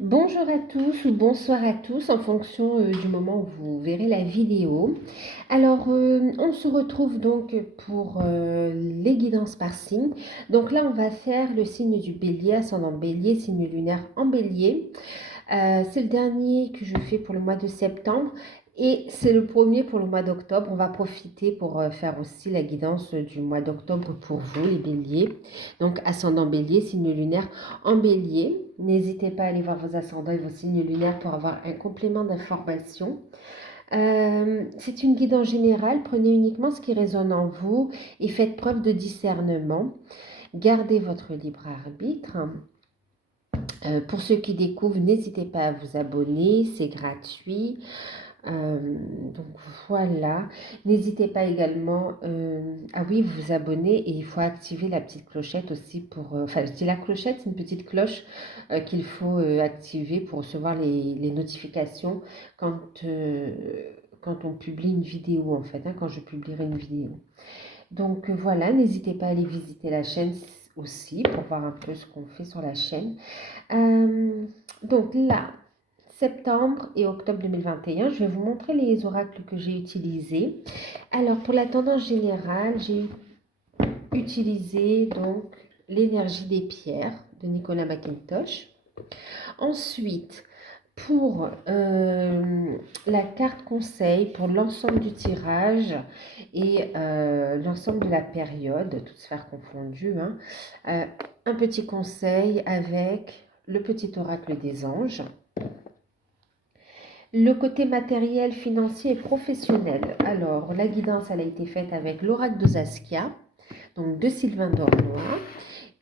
Bonjour à tous ou bonsoir à tous en fonction du moment où vous verrez la vidéo. Alors, on se retrouve donc pour les guidances par signe. Donc là, on va faire le signe du bélier, ascendant bélier, signe lunaire en bélier. C'est le dernier que je fais pour le mois de septembre et c'est le premier pour le mois d'octobre. On va profiter pour faire aussi la guidance du mois d'octobre pour vous, les béliers. Donc, ascendant bélier, signe lunaire en bélier. N'hésitez pas à aller voir vos ascendants et vos signes lunaires pour avoir un complément d'information. C'est une guidance générale. Prenez uniquement ce qui résonne en vous et faites preuve de discernement. Gardez votre libre arbitre. Pour ceux qui découvrent, n'hésitez pas à vous abonner, c'est gratuit. Donc voilà, n'hésitez pas également à oui, vous abonner et il faut activer la petite clochette aussi pour, enfin je dis la clochette, c'est une petite cloche qu'il faut activer pour recevoir les notifications quand, quand on publie une vidéo en fait, hein, quand je publierai une vidéo. Donc voilà, n'hésitez pas à aller visiter la chaîne aussi pour voir un peu ce qu'on fait sur la chaîne. Donc là, septembre et octobre 2021, je vais vous montrer les oracles que j'ai utilisés. Alors pour la tendance générale, j'ai utilisé donc l'énergie des pierres de Nicolas McIntosh. Ensuite, pour la carte conseil, pour l'ensemble du tirage et l'ensemble de la période, toutes sphères confondues, hein, un petit conseil avec le petit oracle des anges. Le côté matériel, financier et professionnel. Alors, la guidance, elle a été faite avec l'oracle de Saskia, donc de Sylvain Dormois.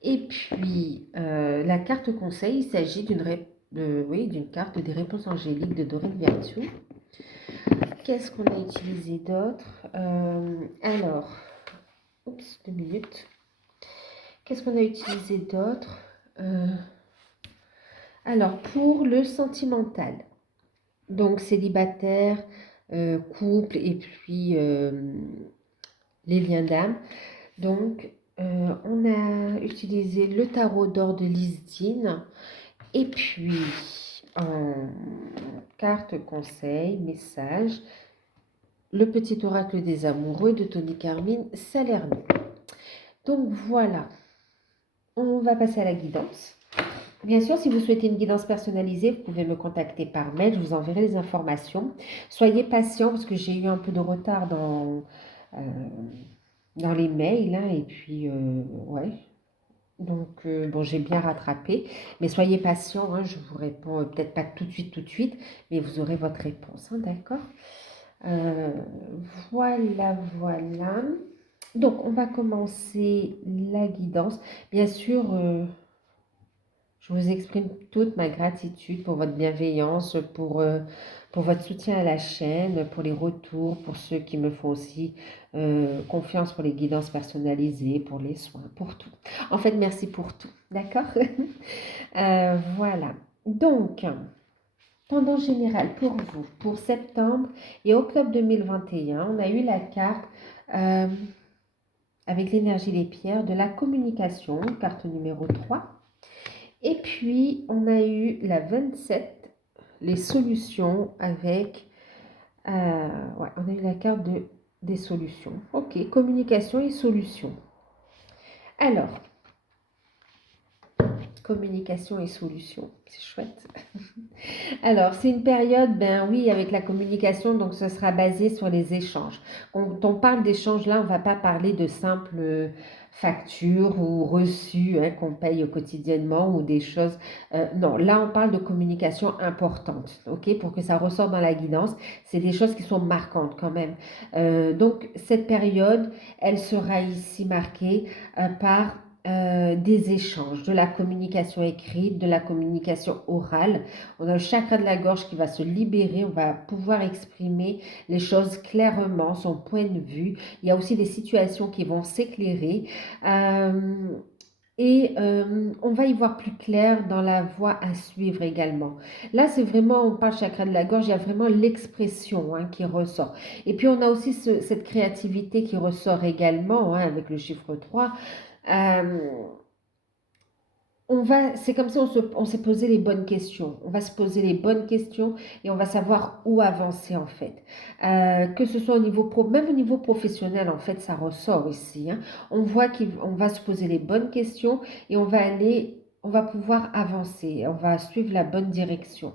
Et puis, la carte conseil, il s'agit d'une carte des réponses angéliques de Doreen Virtue. Qu'est-ce qu'on a utilisé d'autre Alors, oups, 2 minutes. Qu'est-ce qu'on a utilisé d'autre Alors, pour le sentimental, donc célibataire, couple et puis les liens d'âme. Donc, on a utilisé le tarot d'or de Lisdine et puis en carte conseil, message, le petit oracle des amoureux de Tony Carmine Salerno. Donc voilà, on va passer à la guidance. Bien sûr, si vous souhaitez une guidance personnalisée, vous pouvez me contacter par mail, je vous enverrai les informations. Soyez patient parce que j'ai eu un peu de retard dans les mails, hein, et puis, ouais. Donc, bon, j'ai bien rattrapé, mais soyez patient, hein, je vous réponds peut-être pas tout de suite, mais vous aurez votre réponse, hein, d'accord? Euh, voilà. Donc, on va commencer la guidance. Bien sûr, je vous exprime toute ma gratitude pour votre bienveillance, pour votre soutien à la chaîne, pour les retours, pour ceux qui me font aussi confiance pour les guidances personnalisées, pour les soins, pour tout. En fait, merci pour tout, d'accord? Voilà. Donc, tendance générale pour vous, pour septembre et octobre 2021, on a eu la carte euh, avec l'énergie des pierres de la communication, carte numéro 3. Et puis, on a eu la 27, les solutions avec... ouais, on a eu la carte des solutions. Ok, communication et solutions. Alors, communication et solutions, c'est chouette. Alors, c'est une période, ben oui, avec la communication, donc ce sera basé sur les échanges. Quand on parle d'échanges, là, on ne va pas parler de simples factures ou reçus, hein, qu'on paye quotidiennement ou des choses. Non, là, on parle de communication importante, ok, pour que ça ressorte dans la guidance. C'est des choses qui sont marquantes quand même. Donc, cette période, elle sera ici marquée par des échanges, de la communication écrite, de la communication orale. On a le chakra de la gorge qui va se libérer, on va pouvoir exprimer les choses clairement, son point de vue. Il y a aussi des situations qui vont s'éclairer. On va y voir plus clair dans la voie à suivre également. Là, c'est vraiment, on parle chakra de la gorge, il y a vraiment l'expression, hein, qui ressort. Et puis, on a aussi cette créativité qui ressort également, hein, avec le chiffre 3. Euh, c'est comme si on s'est posé les bonnes questions. On va se poser les bonnes questions et on va savoir où avancer en fait. Que ce soit au niveau même au niveau professionnel en fait, ça ressort ici, hein. On voit qu'on va se poser les bonnes questions et on va pouvoir avancer. On va suivre la bonne direction.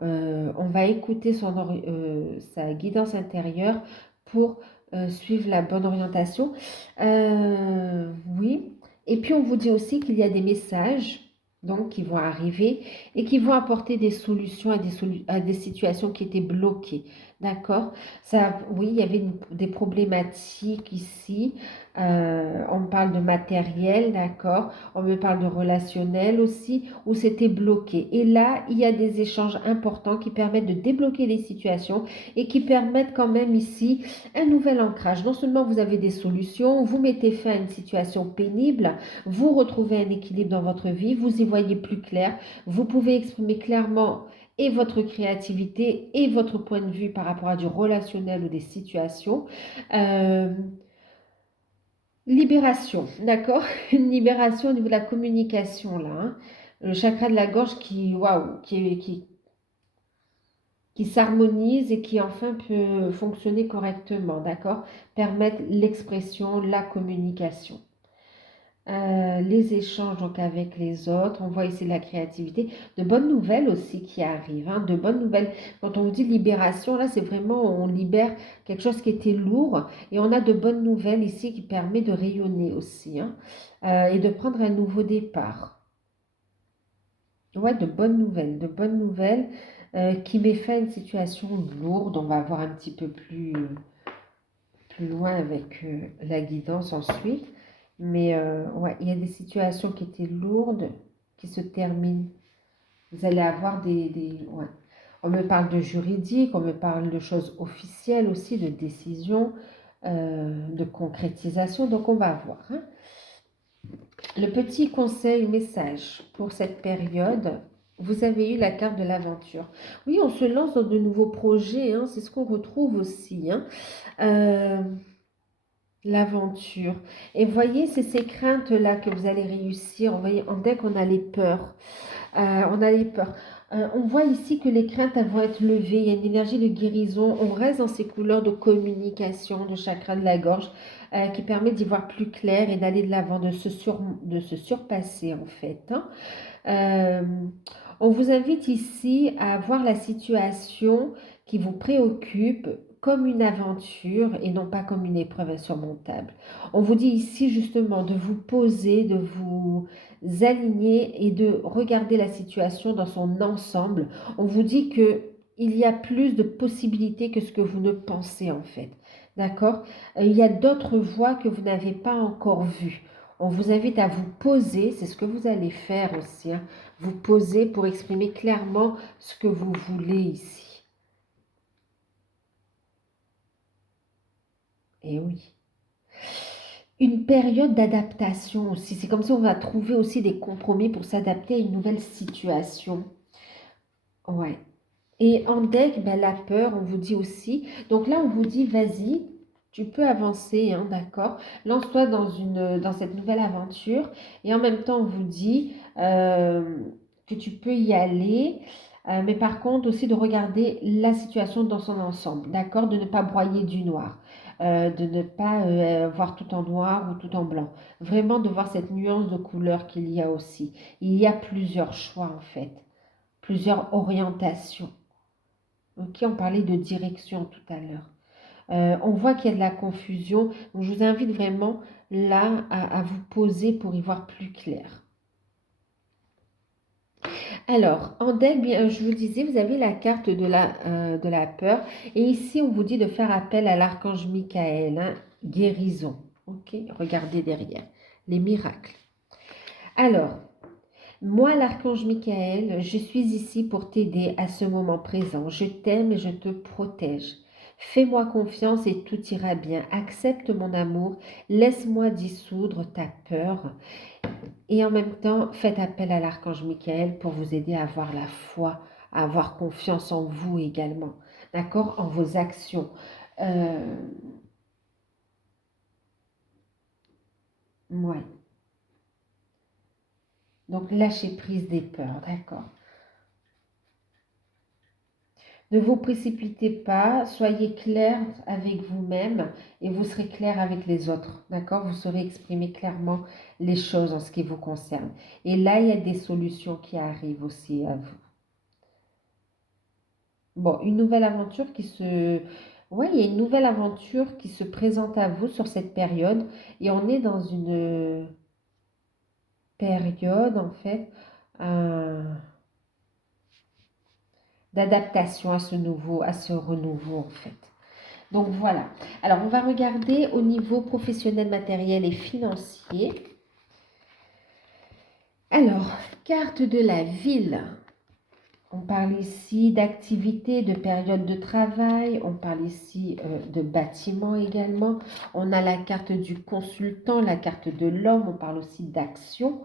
On va écouter sa guidance intérieure pour suivre la bonne orientation. Oui. Et puis on vous dit aussi qu'il y a des messages donc qui vont arriver et qui vont apporter des solutions à des situations qui étaient bloquées. D'accord? Ça, oui, il y avait des problématiques ici. On parle de matériel, d'accord? On me parle de relationnel aussi, où c'était bloqué. Et là, il y a des échanges importants qui permettent de débloquer les situations et qui permettent quand même ici un nouvel ancrage. Non seulement vous avez des solutions, vous mettez fin à une situation pénible, vous retrouvez un équilibre dans votre vie, vous y voyez plus clair, vous pouvez exprimer clairement et votre créativité et votre point de vue par rapport à du relationnel ou des situations. Euh, Libération, d'accord? Une libération au niveau de la communication là, hein. Le chakra de la gorge qui, waouh, qui s'harmonise et qui enfin peut fonctionner correctement, d'accord? Permettre l'expression, la communication. Les échanges donc avec les autres, on voit ici la créativité, de bonnes nouvelles aussi qui arrivent, hein, de bonnes nouvelles. Quand on vous dit libération, là c'est vraiment on libère quelque chose qui était lourd et on a de bonnes nouvelles ici qui permet de rayonner aussi, hein, et de prendre un nouveau départ. Ouais, de bonnes nouvelles qui met fin à une situation lourde. On va voir un petit peu plus loin avec la guidance ensuite. Mais ouais, il y a des situations qui étaient lourdes qui se terminent. Vous allez avoir ouais. On me parle de juridique, on me parle de choses officielles aussi, de décisions, de concrétisation. Donc on va voir, hein. Le petit conseil, message pour cette période, vous avez eu la carte de l'aventure. Oui, on se lance dans de nouveaux projets, hein, c'est ce qu'on retrouve aussi, hein. Euh, L'aventure. Et voyez, c'est ces craintes-là que vous allez réussir. Vous voyez, en deck, on a les peurs. On a les peurs. On voit ici que les craintes, elles vont être levées. Il y a une énergie de guérison. On reste dans ces couleurs de communication, de chakra de la gorge, qui permet d'y voir plus clair et d'aller de l'avant, de se surpasser, en fait, hein. Euh, on vous invite ici à voir la situation qui vous préoccupe comme une aventure et non pas comme une épreuve insurmontable. On vous dit ici justement de vous poser, de vous aligner et de regarder la situation dans son ensemble. On vous dit que il y a plus de possibilités que ce que vous ne pensez en fait. D'accord? Il y a d'autres voies que vous n'avez pas encore vues. On vous invite à vous poser, c'est ce que vous allez faire aussi, hein, vous poser pour exprimer clairement ce que vous voulez ici. Et oui. Une période d'adaptation aussi. C'est comme si on va trouver aussi des compromis pour s'adapter à une nouvelle situation. Ouais. Et en deck, ben, la peur, on vous dit aussi. Donc là, on vous dit, vas-y, tu peux avancer, hein, d'accord? Lance-toi dans cette nouvelle aventure. Et en même temps, on vous dit que tu peux y aller. Mais par contre, aussi de regarder la situation dans son ensemble, d'accord? De ne pas broyer du noir, de ne pas voir tout en noir ou tout en blanc. Vraiment de voir cette nuance de couleur qu'il y a aussi. Il y a plusieurs choix, en fait, plusieurs orientations. Ok, on parlait de direction tout à l'heure. On voit qu'il y a de la confusion. Donc, je vous invite vraiment là à vous poser pour y voir plus clair. Alors, en deck, bien, je vous disais, vous avez la carte de la peur. Et ici, on vous dit de faire appel à l'archange Michael, hein, guérison. Ok, regardez derrière. Les miracles. Alors, moi, l'archange Michael, je suis ici pour t'aider à ce moment présent. Je t'aime et je te protège. Fais-moi confiance et tout ira bien. Accepte mon amour. Laisse-moi dissoudre ta peur. Et en même temps, faites appel à l'archange Michael pour vous aider à avoir la foi, à avoir confiance en vous également. D'accord? En vos actions. Euh, ouais. Donc, lâchez prise des peurs, d'accord. Ne vous précipitez pas, soyez clair avec vous-même et vous serez clair avec les autres, d'accord? Vous saurez exprimer clairement les choses en ce qui vous concerne. Et là, il y a des solutions qui arrivent aussi à vous. Bon, une nouvelle aventure qui se... Ouais, il y a une nouvelle aventure qui se présente à vous sur cette période et on est dans une période, en fait, euh, d'adaptation à ce nouveau, à ce renouveau, en fait. Donc voilà. Alors, on va regarder au niveau professionnel, matériel et financier. Alors, carte de la ville. On parle ici d'activité, de période de travail. On parle ici de bâtiment également. On a la carte du consultant, la carte de l'homme. On parle aussi d'action.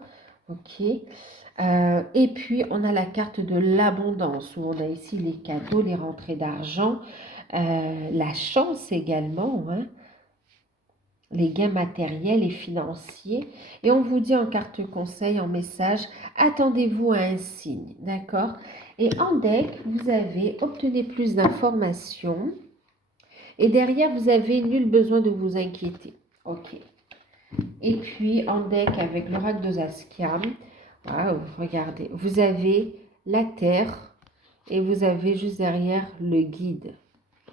OK. Et puis, on a la carte de l'abondance, où on a ici les cadeaux, les rentrées d'argent, la chance également, hein, les gains matériels et financiers. Et on vous dit en carte conseil, en message, attendez-vous à un signe, d'accord? Et en deck, vous avez obtenu plus d'informations. Et derrière, vous avez nul besoin de vous inquiéter. OK. Et puis, en deck, avec l'oracle de Zaskiam, waouh, regardez, vous avez la terre et vous avez juste derrière le guide.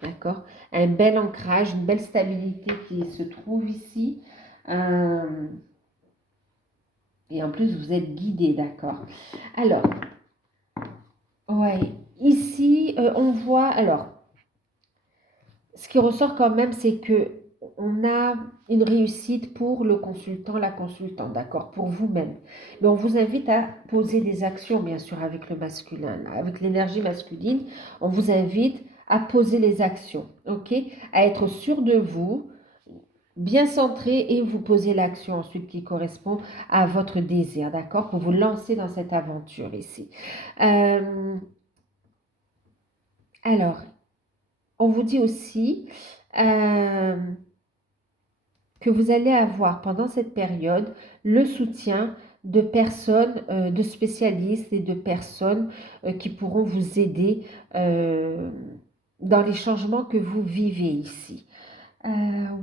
D'accord? Un bel ancrage, une belle stabilité qui se trouve ici. Euh, et en plus, vous êtes guidé, d'accord? Alors, ouais, ici, on voit, alors, ce qui ressort quand même, c'est que on a une réussite pour le consultant, la consultante, d'accord, pour vous-même. Mais on vous invite à poser des actions, bien sûr, avec le masculin, là, avec l'énergie masculine. On vous invite à poser les actions, ok, à être sûr de vous, bien centré et vous posez l'action ensuite qui correspond à votre désir, d'accord, pour vous lancer dans cette aventure ici. Euh, alors, on vous dit aussi euh, que vous allez avoir pendant cette période le soutien de personnes, de spécialistes et de personnes qui pourront vous aider euh, dans les changements que vous vivez ici.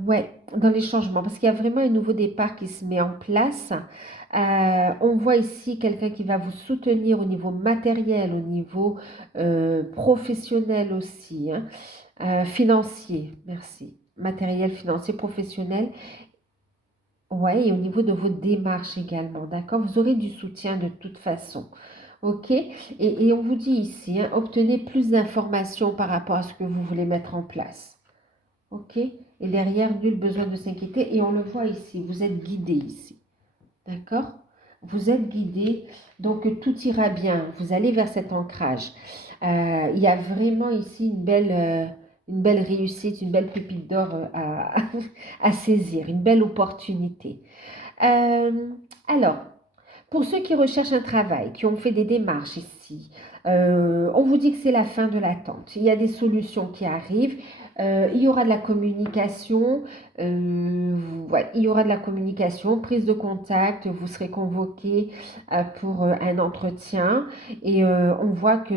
Ouais, dans les changements, parce qu'il y a vraiment un nouveau départ qui se met en place. On voit ici quelqu'un qui va vous soutenir au niveau matériel, au niveau professionnel aussi, hein. Financier, merci. Matériel, financier, professionnel. Ouais, et au niveau de vos démarches également, d'accord? Vous aurez du soutien de toute façon. OK? Et on vous dit ici, hein, obtenez plus d'informations par rapport à ce que vous voulez mettre en place. OK? Et derrière, nul besoin de s'inquiéter. Et on le voit ici, vous êtes guidé ici. D'accord? Vous êtes guidé, donc tout ira bien. Vous allez vers cet ancrage. Il y a vraiment ici une belle réussite, une belle pépite d'or à saisir, une belle opportunité. Euh, alors, pour ceux qui recherchent un travail, qui ont fait des démarches ici, on vous dit que c'est la fin de l'attente. Il y a des solutions qui arrivent. Il y aura de la communication. Ouais, il y aura de la communication, prise de contact. Vous serez convoqué pour un entretien. Et on voit que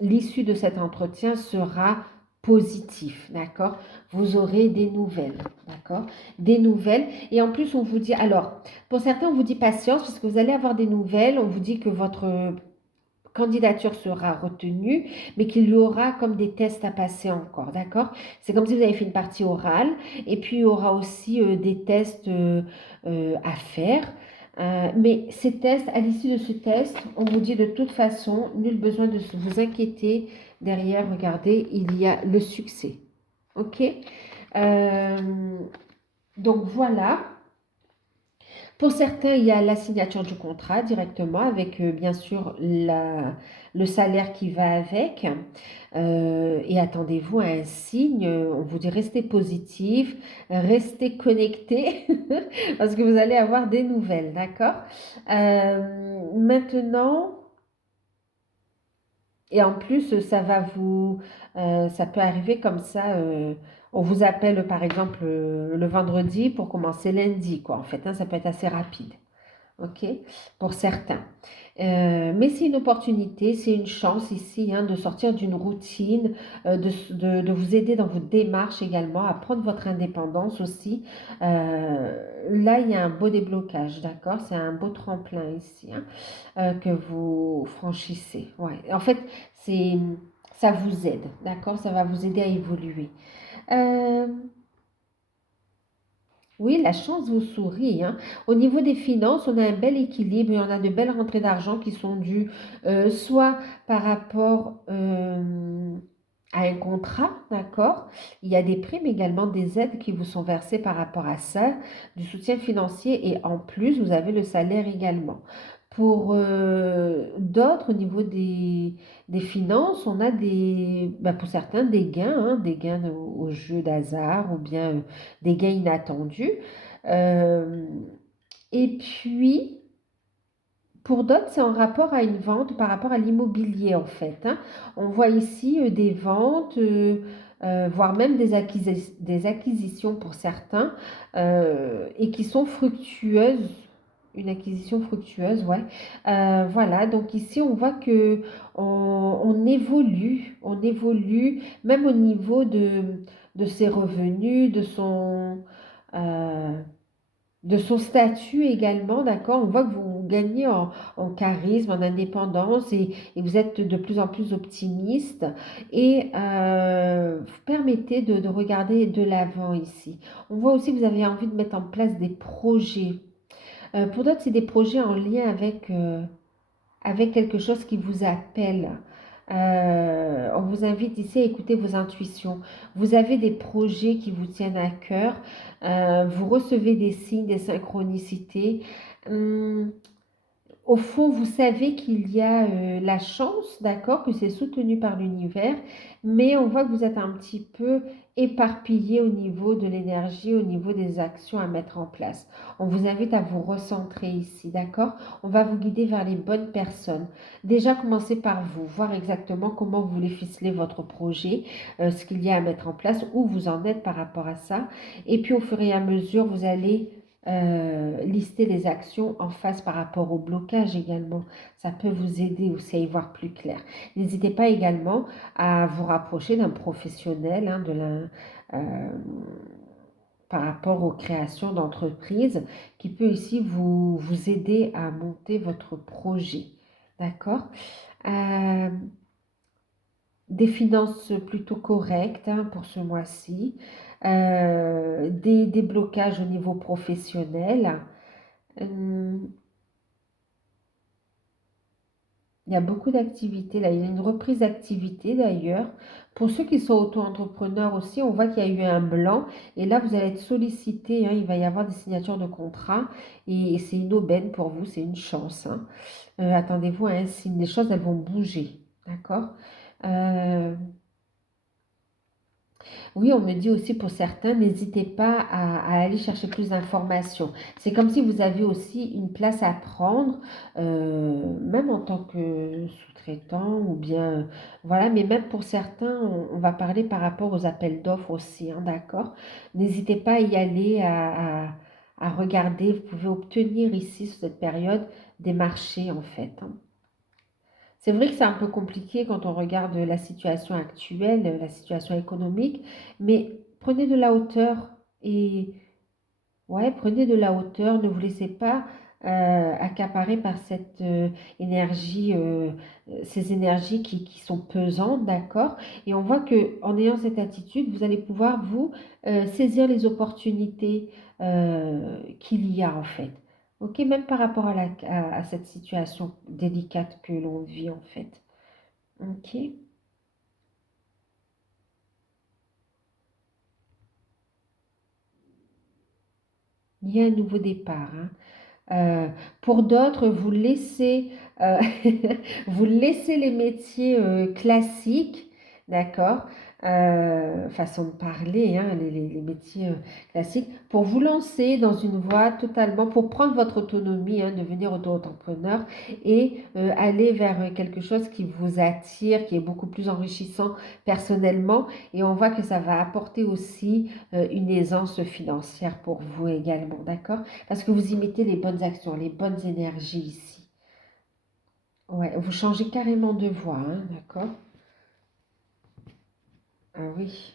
l'issue de cet entretien sera positif, d'accord? Vous aurez des nouvelles, d'accord? Des nouvelles. Et en plus, on vous dit, alors, pour certains, on vous dit patience parce que vous allez avoir des nouvelles. On vous dit que votre candidature sera retenue, mais qu'il y aura comme des tests à passer encore, d'accord? C'est comme si vous avez fait une partie orale et puis il y aura aussi des tests à faire. Mais ces tests, à l'issue de ce test, on vous dit de toute façon, nul besoin de vous inquiéter. Derrière, regardez, il y a le succès. OK? Euh, donc voilà. Pour certains, il y a la signature du contrat directement avec bien sûr le salaire qui va avec. Et attendez-vous à un signe. On vous dit restez positif, restez connecté parce que vous allez avoir des nouvelles, d'accord? Maintenant, et en plus, ça peut arriver comme ça. On vous appelle par exemple le vendredi pour commencer lundi, quoi. En fait, hein, ça peut être assez rapide. ok, pour certains. Mais c'est une opportunité, c'est une chance ici hein, de sortir d'une routine, de vous aider dans vos démarches également, à prendre votre indépendance aussi. Là, il y a un beau déblocage, d'accord? C'est un beau tremplin ici hein, que vous franchissez. Ouais. En fait, c'est, ça vous aide, d'accord? Ça va vous aider à évoluer. Euh, Oui, la chance vous sourit, hein. Au niveau des finances, on a un bel équilibre et on a de belles rentrées d'argent qui sont dues soit par rapport à un contrat, d'accord? Il y a des primes également, des aides qui vous sont versées par rapport à ça, du soutien financier et en plus, vous avez le salaire également. Pour d'autres, au niveau des finances, on a pour certains des gains au jeu d'hasard ou bien des gains inattendus. Euh, et puis, pour d'autres, c'est en rapport à une vente, par rapport à l'immobilier en fait, hein. On voit ici des ventes, voire même des acquisitions pour certains, et qui sont fructueuses. Une acquisition fructueuse, ouais. Voilà, donc ici on voit que on évolue même au niveau de ses revenus, euh, de son statut également, d'accord? On voit que vous gagnez en charisme, en indépendance et vous êtes de plus en plus optimiste et vous permettez de regarder de l'avant ici. On voit aussi que vous avez envie de mettre en place des projets. Pour d'autres, c'est des projets en lien avec quelque chose qui vous appelle. On vous invite ici à écouter vos intuitions. Vous avez des projets qui vous tiennent à cœur. Vous recevez des signes, des synchronicités. Hum, Au fond, vous savez qu'il y a la chance, d'accord, que c'est soutenu par l'univers, mais on voit que vous êtes un petit peu éparpillé au niveau de l'énergie, au niveau des actions à mettre en place. On vous invite à vous recentrer ici, d'accord? On va vous guider vers les bonnes personnes. Déjà, commencez par vous, voir exactement comment vous voulez ficeler votre projet, ce qu'il y a à mettre en place, où vous en êtes par rapport à ça. Et puis, au fur et à mesure, vous allez lister les actions en face par rapport au blocage également. Ça peut vous aider aussi à y voir plus clair. N'hésitez pas également à vous rapprocher d'un professionnel hein, euh, par rapport aux créations d'entreprises qui peut ici vous aider à monter votre projet. D'accord? Euh, des finances plutôt correctes hein, pour ce mois-ci, des blocages au niveau professionnel. Hum, Il y a beaucoup d'activités là. Il y a une reprise d'activité d'ailleurs. Pour ceux qui sont auto-entrepreneurs aussi, on voit qu'il y a eu un blanc et là vous allez être sollicité, hein. Il va y avoir des signatures de contrats et c'est une aubaine pour vous, c'est une chance, hein. Attendez-vous à un signe. Les choses elles vont bouger, d'accord? Euh, Oui, on me dit aussi pour certains, n'hésitez pas à aller chercher plus d'informations. C'est comme si vous aviez aussi une place à prendre, même en tant que sous-traitant ou bien, voilà, mais même pour certains, on va parler par rapport aux appels d'offres aussi, hein, d'accord? N'hésitez pas à y aller, à regarder. Vous pouvez obtenir ici, sur cette période, des marchés en fait, hein. C'est vrai que c'est un peu compliqué quand on regarde la situation actuelle, la situation économique, mais prenez de la hauteur et ouais, prenez de la hauteur, ne vous laissez pas accaparer par cette énergie, ces énergies qui sont pesantes, d'accord? Et on voit que en ayant cette attitude, vous allez pouvoir vous saisir les opportunités qu'il y a en fait. Ok, même par rapport à cette situation délicate que l'on vit en fait. Ok, il y a un nouveau départ, hein. Euh, pour d'autres, vous laissez les métiers classiques, d'accord? façon de parler, hein, les métiers classiques, pour vous lancer dans une voie totalement, pour prendre votre autonomie, hein, devenir auto-entrepreneur et aller vers quelque chose qui vous attire, qui est beaucoup plus enrichissant personnellement. Et on voit que ça va apporter aussi une aisance financière pour vous également, d'accord? Parce que vous y mettez les bonnes actions, les bonnes énergies ici. Ouais, vous changez carrément de voie, hein, d'accord? Ah oui.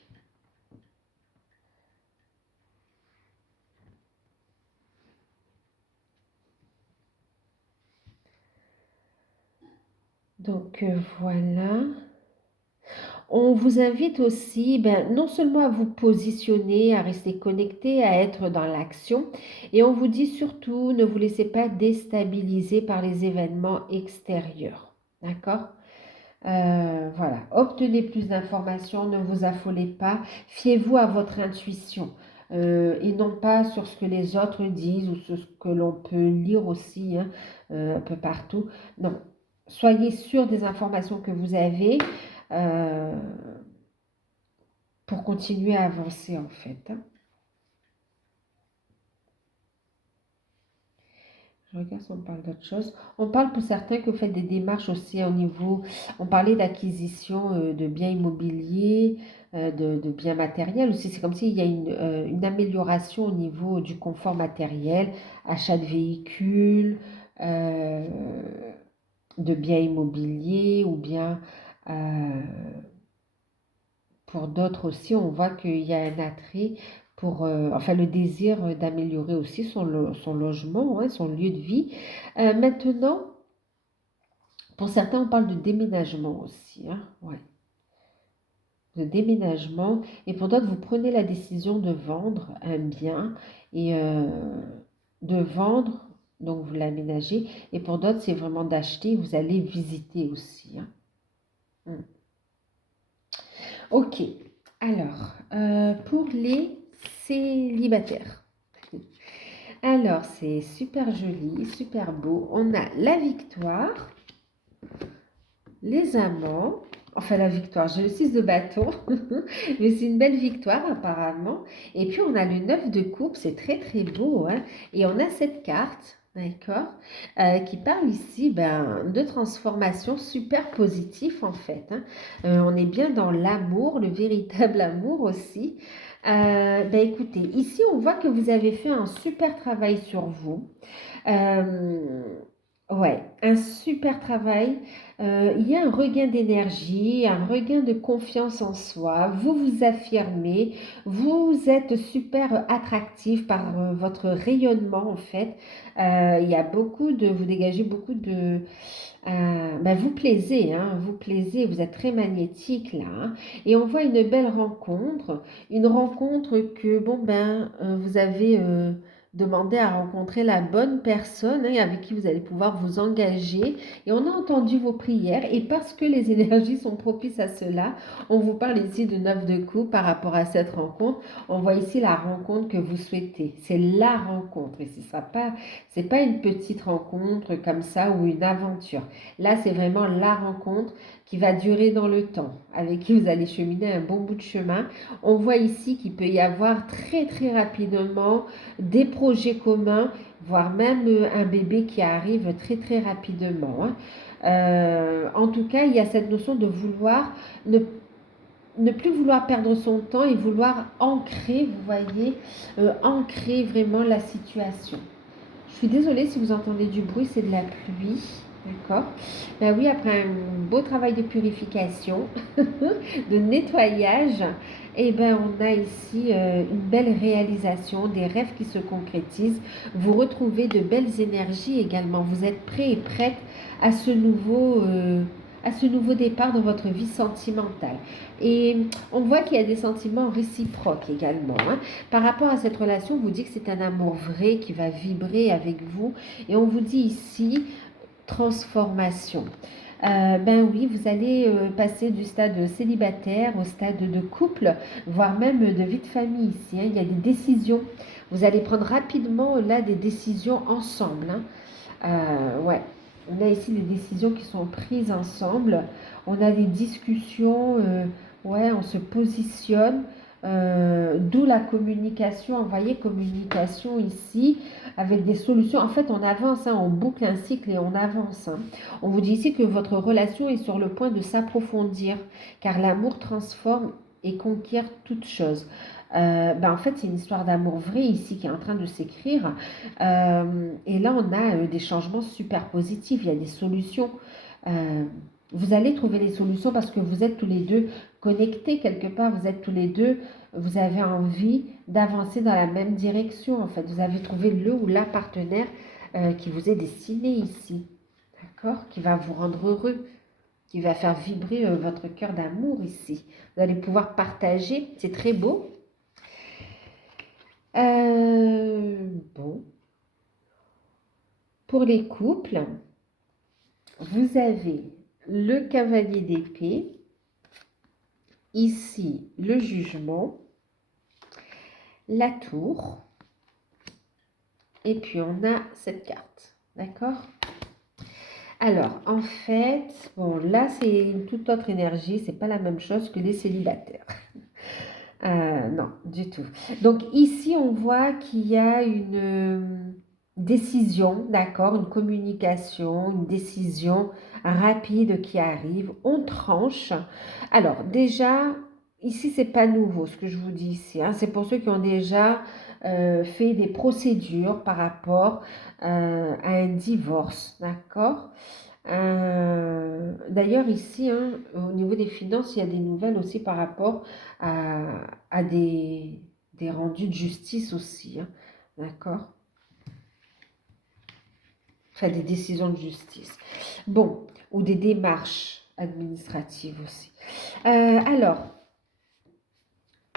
Donc voilà. On vous invite aussi, ben, non seulement à vous positionner, à rester connecté, à être dans l'action, et on vous dit surtout, ne vous laissez pas déstabiliser par les événements extérieurs. D'accord? Voilà, obtenez plus d'informations, ne vous affolez pas, fiez-vous à votre intuition et non pas sur ce que les autres disent ou sur ce que l'on peut lire aussi, hein, un peu partout. Non, soyez sûr des informations que vous avez euh, pour continuer à avancer en fait, hein. Je regarde si on parle d'autre chose. On parle pour certains que vous faites des démarches aussi au niveau, on parlait d'acquisition de biens immobiliers, de biens matériels aussi. C'est comme s'il y a une amélioration au niveau du confort matériel, achat de véhicules, euh, de biens immobiliers ou bien pour d'autres aussi, on voit qu'il y a un attrait pour, enfin le désir d'améliorer aussi son logement, hein, son lieu de vie. Maintenant, pour certains, on parle de déménagement aussi, hein, ouais, de déménagement. Et pour d'autres, vous prenez la décision de vendre un bien et de vendre, donc vous l'aménagez. Et pour d'autres, c'est vraiment d'acheter, vous allez visiter aussi, hein. Mm. Ok, alors, pour les célibataires. Alors, c'est super joli, super beau. On a la victoire, les amants, enfin la victoire, j'ai le 6 de bâton, mais c'est une belle victoire apparemment. Et puis on a le 9 de coupe, c'est très très beau, hein. Et on a cette carte, d'accord, qui parle ici ben, de transformation super positif en fait, hein. On est bien dans l'amour, le véritable amour aussi. Ben écoutez, ici on voit que vous avez fait un super travail sur vous. Euh, ouais, un super travail. Il y a un regain d'énergie, un regain de confiance en soi. Vous vous affirmez, vous êtes super attractif par votre rayonnement en fait. Il y a beaucoup de, vous dégagez beaucoup de, ben, vous plaisez, hein, vous plaisez, vous êtes très magnétique là, hein. Et on voit une rencontre que bon ben vous avez demandé à rencontrer la bonne personne, hein, avec qui vous allez pouvoir vous engager. Et on a entendu vos prières et parce que les énergies sont propices à cela, on vous parle ici de 9 de coups par rapport à cette rencontre. On voit ici la rencontre que vous souhaitez. C'est la rencontre et ce sera pas, c'est pas une petite rencontre comme ça ou une aventure. Là, c'est vraiment la rencontre qui va durer dans le temps, avec qui vous allez cheminer un bon bout de chemin. On voit ici qu'il peut y avoir très très rapidement des projets communs, voire même un bébé qui arrive très très rapidement, hein. En tout cas, il y a cette notion de vouloir ne plus vouloir perdre son temps et vouloir ancrer, vous voyez, ancrer vraiment la situation. Je suis désolée si vous entendez du bruit, c'est de la pluie. D'accord. Ben oui, après un beau travail de purification, de nettoyage, et ben on a ici une belle réalisation, des rêves qui se concrétisent. Vous retrouvez de belles énergies également. Vous êtes prêt et prête à à ce nouveau départ dans votre vie sentimentale. Et on voit qu'il y a des sentiments réciproques également, hein. Par rapport à cette relation, on vous dit que c'est un amour vrai qui va vibrer avec vous. Et on vous dit ici transformation. Ben oui, vous allez passer du stade célibataire au stade de couple, voire même de vie de famille ici, hein. Il y a des décisions. Vous allez prendre rapidement là des décisions ensemble, hein. Ouais, on a ici des décisions qui sont prises ensemble. On a des discussions Ouais, on se positionne, d'où la communication. Vous voyez, communication ici, avec des solutions. En fait, on avance, hein, on boucle un cycle et on avance, hein. On vous dit ici que votre relation est sur le point de s'approfondir, car l'amour transforme et conquiert toute chose. En fait, c'est une histoire d'amour vrai ici qui est en train de s'écrire. Et là, on a des changements super positifs. Il y a des solutions. Euh, Vous allez trouver les solutions parce que vous êtes tous les deux connectés quelque part, vous êtes tous les deux, vous avez envie d'avancer dans la même direction en fait. Vous avez trouvé le ou la partenaire qui vous est destiné ici, d'accord? Qui va vous rendre heureux, qui va faire vibrer votre cœur d'amour ici. Vous allez pouvoir partager, c'est très beau. Bon, pour les couples, vous avez le cavalier d'épée, ici le jugement, la tour, et puis on a cette carte, d'accord? Alors, en fait, bon, là, c'est une toute autre énergie, c'est pas la même chose que les célibataires. Non, du tout. Donc ici, on voit qu'il y a une décision, d'accord, une communication, une décision rapide qui arrive. On tranche. Alors déjà, ici, c'est pas nouveau ce que je vous dis ici, hein. C'est pour ceux qui ont déjà fait des procédures par rapport à un divorce, d'accord? D'ailleurs, ici, hein, au niveau des finances, il y a des nouvelles aussi par rapport à des rendus de justice aussi, hein, d'accord? Enfin, des décisions de justice. Bon, ou des démarches administratives aussi. Alors,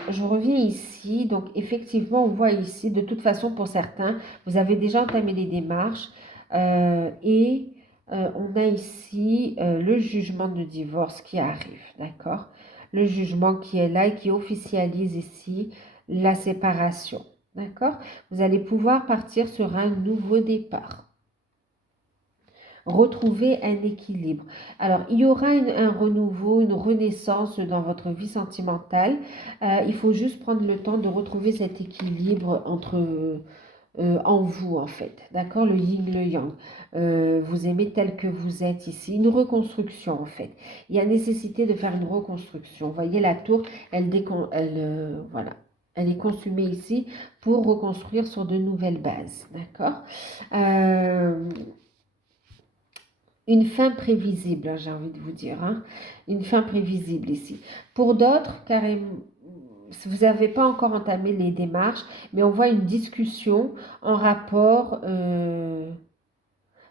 je reviens ici. Donc, effectivement, on voit ici, de toute façon, pour certains, vous avez déjà entamé les démarches et on a ici le jugement de divorce qui arrive, d'accord? Le jugement qui est là et qui officialise ici la séparation, d'accord? Vous allez pouvoir partir sur un nouveau départ. Retrouver un équilibre. Alors, il y aura un renouveau, une renaissance dans votre vie sentimentale. Il faut juste prendre le temps de retrouver cet équilibre en vous, en fait. D'accord? Le yin, le yang. Vous aimez tel que vous êtes ici. Une reconstruction, en fait. Il y a nécessité de faire une reconstruction. Vous voyez, la tour, voilà. Elle est consumée ici pour reconstruire sur de nouvelles bases. D'accord? Euh, une fin prévisible, hein, j'ai envie de vous dire, hein. Une fin prévisible ici. Pour d'autres, carrément, vous n'avez pas encore entamé les démarches, mais on voit une discussion en rapport,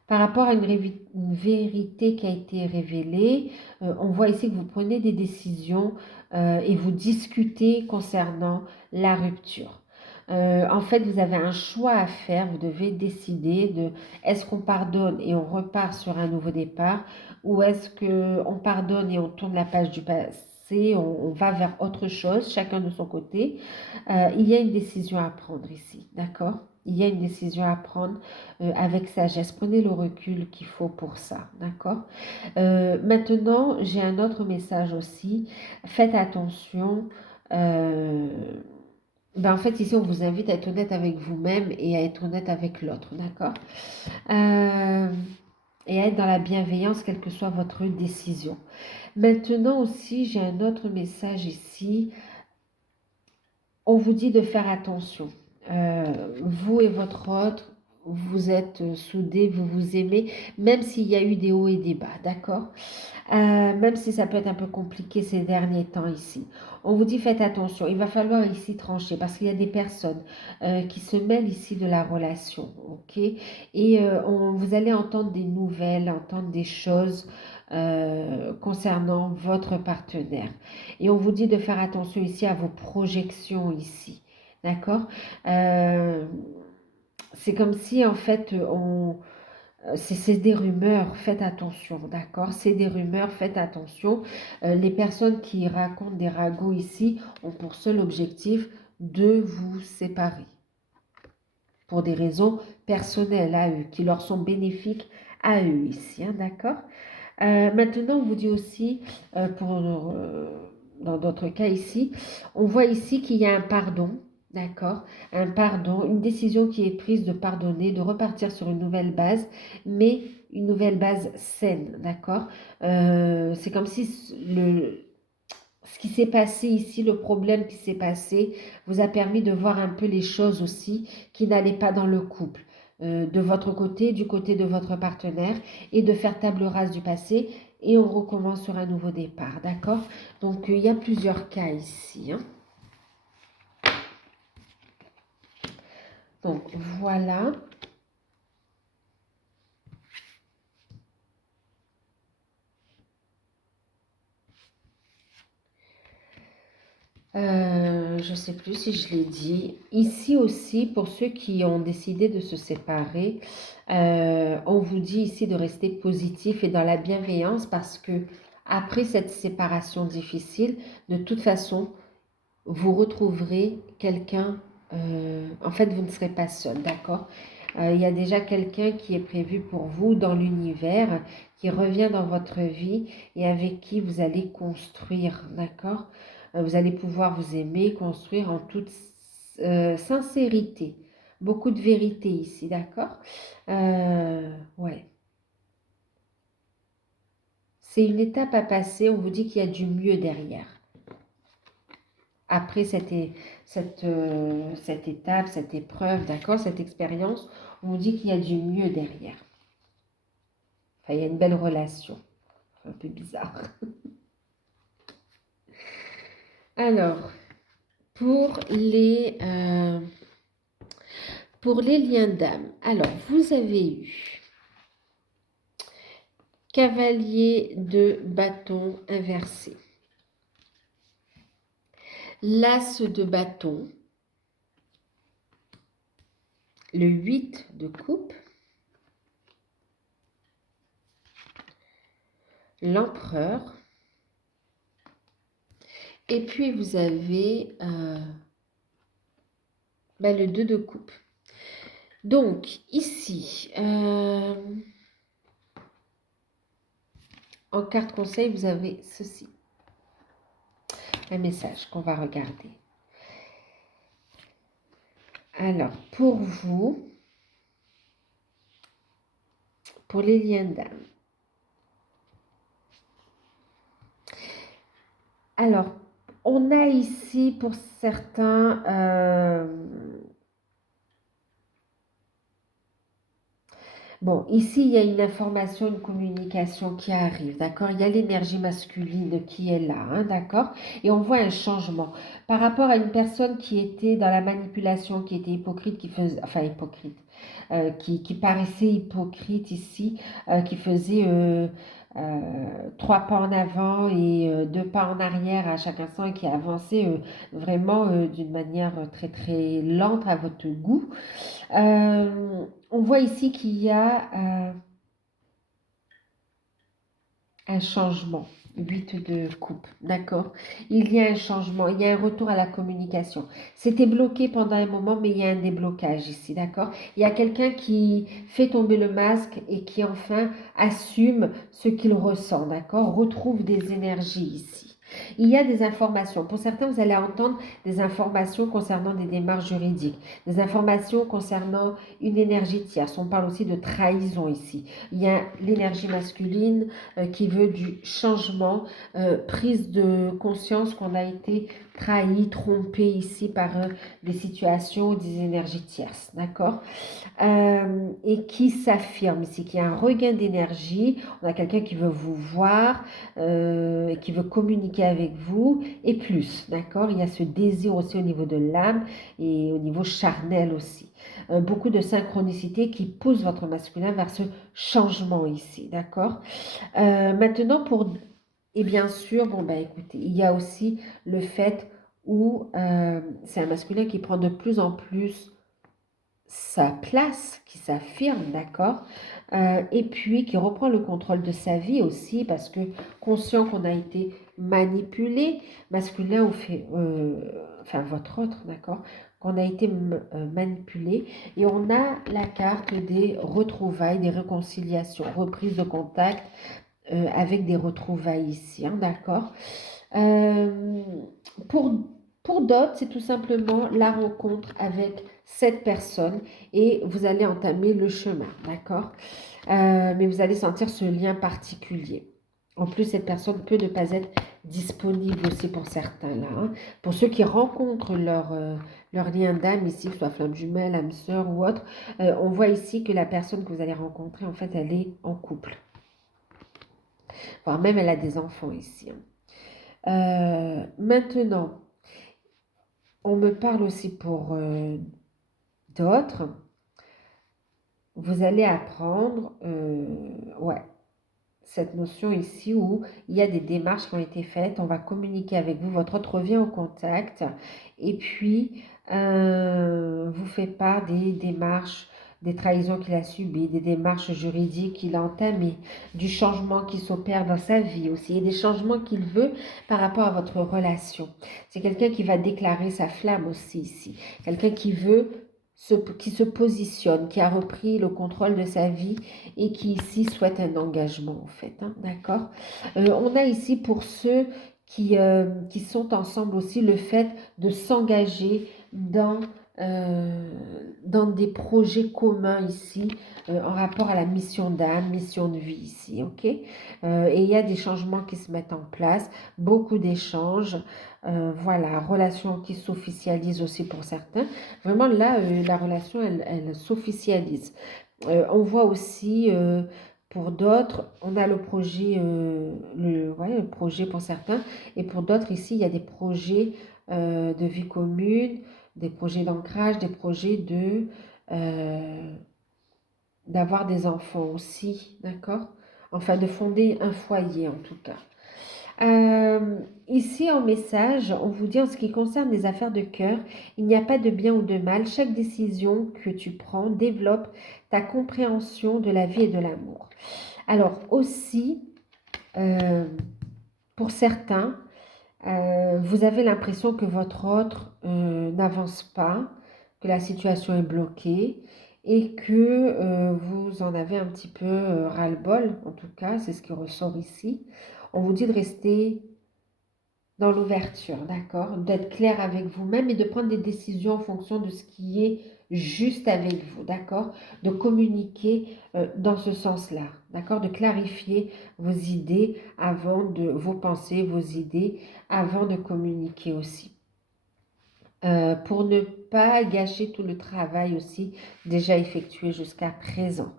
par rapport à une vérité qui a été révélée. On voit ici que vous prenez des décisions et vous discutez concernant la rupture. En fait, vous avez un choix à faire. Vous devez décider de est-ce qu'on pardonne et on repart sur un nouveau départ ou est-ce qu'on pardonne et on tourne la page du passé, on va vers autre chose, chacun de son côté. Il y a une décision à prendre ici, d'accord? Il y a une décision à prendre avec sagesse. Prenez le recul qu'il faut pour ça, d'accord? Maintenant, j'ai un autre message aussi. Faites attention. euh, en fait, ici, on vous invite à être honnête avec vous-même et à être honnête avec l'autre, d'accord? Euh, et à être dans la bienveillance, quelle que soit votre décision. Maintenant aussi, j'ai un autre message ici. On vous dit de faire attention. Vous et votre autre, vous êtes soudés, vous vous aimez, même s'il y a eu des hauts et des bas, d'accord? Même si ça peut être un peu compliqué ces derniers temps ici. On vous dit faites attention, il va falloir ici trancher parce qu'il y a des personnes qui se mêlent ici de la relation, ok? Et vous allez entendre des nouvelles, entendre des choses concernant votre partenaire. Et on vous dit de faire attention ici à vos projections ici, d'accord? Euh, c'est comme si en fait c'est des rumeurs, faites attention, d'accord? C'est des rumeurs, faites attention. Les personnes qui racontent des ragots ici ont pour seul objectif de vous séparer pour des raisons personnelles à eux, qui leur sont bénéfiques à eux ici, hein, d'accord? Maintenant, on vous dit aussi, dans d'autres cas ici, on voit ici qu'il y a un pardon, d'accord? Un pardon, une décision qui est prise de pardonner, de repartir sur une nouvelle base, mais une nouvelle base saine, d'accord? C'est comme si ce qui s'est passé ici, le problème qui s'est passé, vous a permis de voir un peu les choses aussi qui n'allaient pas dans le couple, de votre côté, du côté de votre partenaire, et de faire table rase du passé, et on recommence sur un nouveau départ, d'accord? Donc, il y a plusieurs cas ici, hein. Donc, voilà. Je ne sais plus si je l'ai dit. Ici aussi, pour ceux qui ont décidé de se séparer, on vous dit ici de rester positif et dans la bienveillance parce que après cette séparation difficile, de toute façon, vous retrouverez quelqu'un. En fait, vous ne serez pas seul, d'accord? Il y a déjà quelqu'un qui est prévu pour vous dans l'univers, qui revient dans votre vie et avec qui vous allez construire, d'accord? Vous allez pouvoir vous aimer, construire en toute sincérité. Beaucoup de vérité ici, d'accord? Ouais. C'est une étape à passer, on vous dit qu'il y a du mieux derrière. Après cette étape, cette épreuve, d'accord, cette expérience, on vous dit qu'il y a du mieux derrière. Enfin, il y a une belle relation. Un peu bizarre. Alors, pour pour les liens d'âme. Alors, vous avez eu cavalier de bâton inversé. L'as de bâton. Le 8 de coupe. L'empereur. Et puis, vous avez le 2 de coupe. Donc, ici, en carte conseil, vous avez ceci. Un message qu'on va regarder. Alors, pour vous, pour les liens d'âme. Alors, on a ici pour certains bon, ici, il y a une information, une communication qui arrive, d'accord? Il y a l'énergie masculine qui est là, hein, d'accord? Et on voit un changement par rapport à une personne qui était dans la manipulation, qui était hypocrite, qui faisait, enfin hypocrite, qui paraissait hypocrite ici, qui faisait 3 pas en avant et 2 pas en arrière à chaque instant et qui avançait vraiment d'une manière très très lente à votre goût. On voit ici qu'il y a un changement. 8 de coupe, d'accord? Il y a un changement, il y a un retour à la communication. C'était bloqué pendant un moment, mais il y a un déblocage ici, d'accord? Il y a quelqu'un qui fait tomber le masque et qui enfin assume ce qu'il ressent, d'accord? Retrouve des énergies ici. Il y a des informations. Pour certains, vous allez entendre des informations concernant des démarches juridiques, des informations concernant une énergie tierce. On parle aussi de trahison ici. Il y a l'énergie masculine qui veut du changement, prise de conscience qu'on a été trahi, trompé ici par des situations, des énergies tierces, d'accord? Et qui s'affirme ici, qui a un regain d'énergie. On a quelqu'un qui veut vous voir, qui veut communiquer avec vous, et plus, d'accord? Il y a ce désir aussi au niveau de l'âme et au niveau charnel aussi. Beaucoup de synchronicité qui pousse votre masculin vers ce changement ici, d'accord? Maintenant, et bien sûr, bon, écoutez, il y a aussi le fait où c'est un masculin qui prend de plus en plus sa place, qui s'affirme, d'accord, et puis qui reprend le contrôle de sa vie aussi, parce que conscient qu'on a été manipulé, masculin ou enfin votre autre, d'accord, qu'on a été manipulé, et on a la carte des retrouvailles, des réconciliations, reprise de contact avec des retrouvailles ici, hein, d'accord. Euh, pour pour d'autres, c'est tout simplement la rencontre avec cette personne et vous allez entamer le chemin, d'accord? Mais vous allez sentir ce lien particulier. En plus, cette personne peut ne pas être disponible aussi pour certains là, hein. Pour ceux qui rencontrent leur lien d'âme ici, soit flamme jumelle, âme sœur ou autre, on voit ici que la personne que vous allez rencontrer, en fait, elle est en couple. Voire même, elle a des enfants ici, hein. Maintenant, on me parle aussi pour d'autres. Vous allez apprendre, ouais, cette notion ici où il y a des démarches qui ont été faites, on va communiquer avec vous, votre autre revient au contact et puis vous fait part des démarches, des trahisons qu'il a subies, des démarches juridiques qu'il a entamées, du changement qui s'opère dans sa vie aussi et des changements qu'il veut par rapport à votre relation. C'est quelqu'un qui va déclarer sa flamme aussi ici, quelqu'un qui veut qui se positionne, qui a repris le contrôle de sa vie et qui ici souhaite un engagement en fait, hein, d'accord? On a ici pour ceux qui sont ensemble aussi le fait de s'engager euh, dans des projets communs ici en rapport à la mission d'âme, mission de vie ici, ok? Et il y a des changements qui se mettent en place, beaucoup d'échanges, voilà, relation qui s'officialise aussi pour certains. Vraiment là, la relation, elle s'officialise. On voit aussi pour d'autres, on a le projet, ouais, le projet pour certains, et pour d'autres ici, il y a des projets de vie commune, des projets d'ancrage, des projets euh, d'avoir des enfants aussi, d'accord? Enfin, de fonder un foyer en tout cas. Ici en message, on vous dit en ce qui concerne les affaires de cœur, il n'y a pas de bien ou de mal. Chaque décision que tu prends développe ta compréhension de la vie et de l'amour. Alors aussi, euh, pour certains, vous avez l'impression que votre autre n'avance pas, que la situation est bloquée et que vous en avez un petit peu ras-le-bol, en tout cas, c'est ce qui ressort ici. On vous dit de rester dans l'ouverture, d'accord? D'être clair avec vous-même et de prendre des décisions en fonction de ce qui est juste avec vous, d'accord? De communiquer dans ce sens-là, d'accord? De clarifier vos idées avant de, vos pensées, vos idées avant de communiquer aussi. Pour ne pas gâcher tout le travail aussi déjà effectué jusqu'à présent.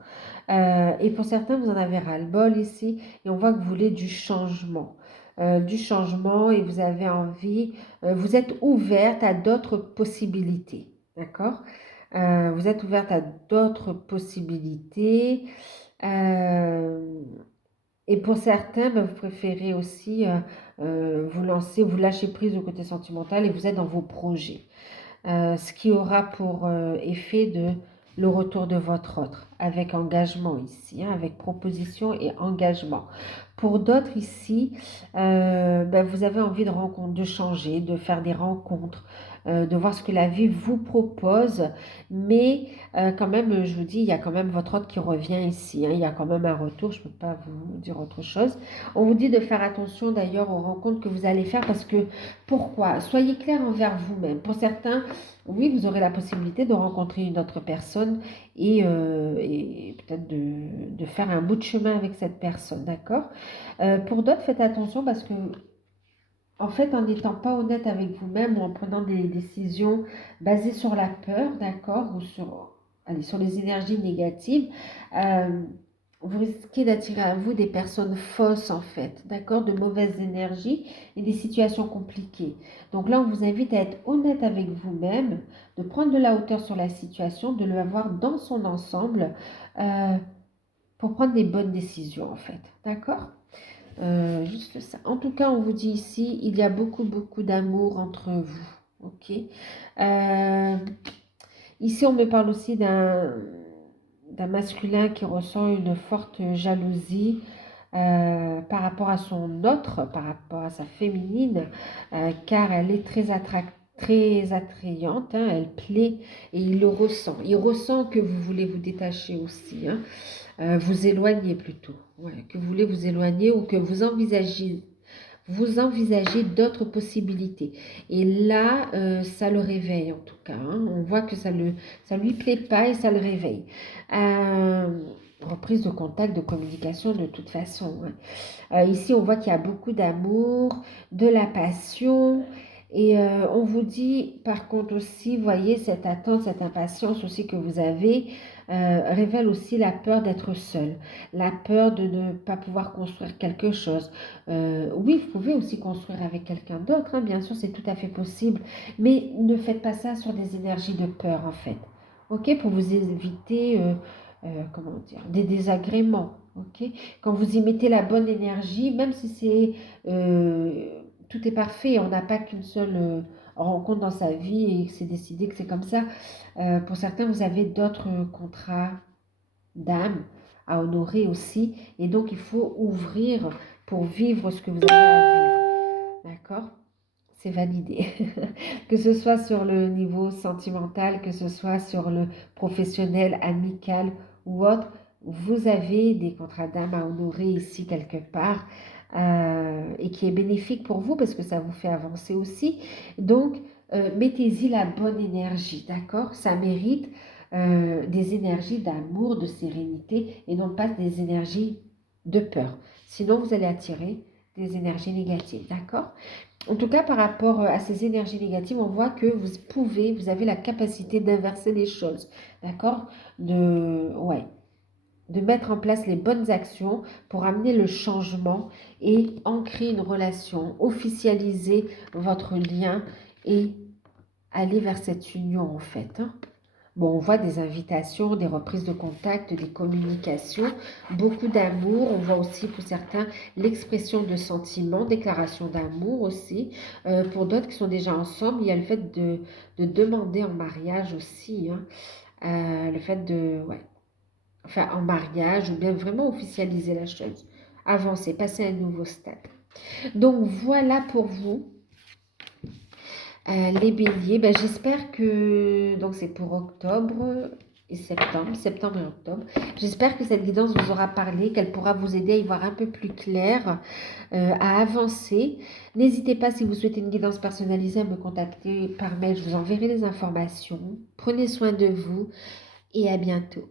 Et pour certains, vous en avez ras-le-bol ici et on voit que vous voulez du changement et vous avez envie, vous êtes ouverte à d'autres possibilités, d'accord? Vous êtes ouverte à d'autres possibilités. Euh, et pour certains, ben, vous préférez aussi vous lancer, vous lâcher prise au côté sentimental et vous êtes dans vos projets. Ce qui aura pour effet de le retour de votre autre, avec engagement ici, hein, avec proposition et engagement. Pour d'autres ici, ben, vous avez envie de changer, de faire des rencontres, de voir ce que la vie vous propose, mais quand même, je vous dis, il y a quand même votre autre qui revient ici, hein, il y a quand même un retour, je ne peux pas vous dire autre chose. On vous dit de faire attention d'ailleurs aux rencontres que vous allez faire parce que, pourquoi? Soyez clair envers vous-même. Pour certains, oui, vous aurez la possibilité de rencontrer une autre personne et peut-être de faire un bout de chemin avec cette personne, d'accord? Pour d'autres, faites attention parce que, en fait, en n'étant pas honnête avec vous-même ou en prenant des décisions basées sur la peur, d'accord, ou sur, allez, sur les énergies négatives, euh, vous risquez d'attirer à vous des personnes fausses, en fait, d'accord, de mauvaises énergies et des situations compliquées. Donc là, on vous invite à être honnête avec vous-même, de prendre de la hauteur sur la situation, de le voir dans son ensemble euh, pour prendre des bonnes décisions, en fait, d'accord? Juste ça. En tout cas, on vous dit ici, il y a beaucoup, beaucoup d'amour entre vous. Ok. Euh, Ici, on me parle aussi d'un masculin qui ressent une forte jalousie par rapport à son autre, par rapport à sa féminine, car elle est très attrayante, hein, elle plaît et il le ressent. Il ressent que vous voulez vous détacher aussi, hein, vous éloigner plutôt, ouais, que vous voulez vous éloigner ou que vous vous envisagez d'autres possibilités. Et là, ça le réveille en tout cas, hein. On voit que ça lui plaît pas et ça le réveille. Euh, Reprise de contact, de communication de toute façon, hein. Ici, on voit qu'il y a beaucoup d'amour, de la passion. Et on vous dit, par contre aussi, voyez, cette attente, cette impatience aussi que vous avez, révèle aussi la peur d'être seul, la peur de ne pas pouvoir construire quelque chose. Oui, vous pouvez aussi construire avec quelqu'un d'autre, hein, bien sûr, c'est tout à fait possible, mais ne faites pas ça sur des énergies de peur, en fait. OK, pour vous éviter, comment dire, des désagréments. OK, quand vous y mettez la bonne énergie, même si tout est parfait, on n'a pas qu'une seule rencontre dans sa vie et que c'est décidé que c'est comme ça. Pour certains, vous avez d'autres contrats d'âme à honorer aussi, et donc il faut ouvrir pour vivre ce que vous avez à vivre. D'accord? C'est validé. Que ce soit sur le niveau sentimental, que ce soit sur le professionnel, amical ou autre, vous avez des contrats d'âme à honorer ici quelque part, et qui est bénéfique pour vous parce que ça vous fait avancer aussi. Donc, mettez-y la bonne énergie, d'accord? Ça mérite des énergies d'amour, de sérénité et non pas des énergies de peur. Sinon, vous allez attirer des énergies négatives, d'accord? En tout cas, par rapport à ces énergies négatives, on voit que vous avez la capacité d'inverser les choses, d'accord? Ouais, de mettre en place les bonnes actions pour amener le changement et ancrer une relation, officialiser votre lien et aller vers cette union en fait, hein. Bon, on voit des invitations, des reprises de contact, des communications, beaucoup d'amour. On voit aussi pour certains l'expression de sentiments, déclaration d'amour aussi. Pour d'autres qui sont déjà ensemble, il y a le fait de demander en mariage aussi, hein. Le fait de, ouais, enfin en mariage ou bien vraiment officialiser la chose. Avancer, passer à un nouveau stade. Donc voilà pour vous. Les béliers, ben, j'espère que, donc c'est pour octobre et septembre, septembre et octobre. J'espère que cette guidance vous aura parlé, qu'elle pourra vous aider à y voir un peu plus clair, à avancer. N'hésitez pas, si vous souhaitez une guidance personnalisée, à me contacter par mail, je vous enverrai les informations. Prenez soin de vous et à bientôt.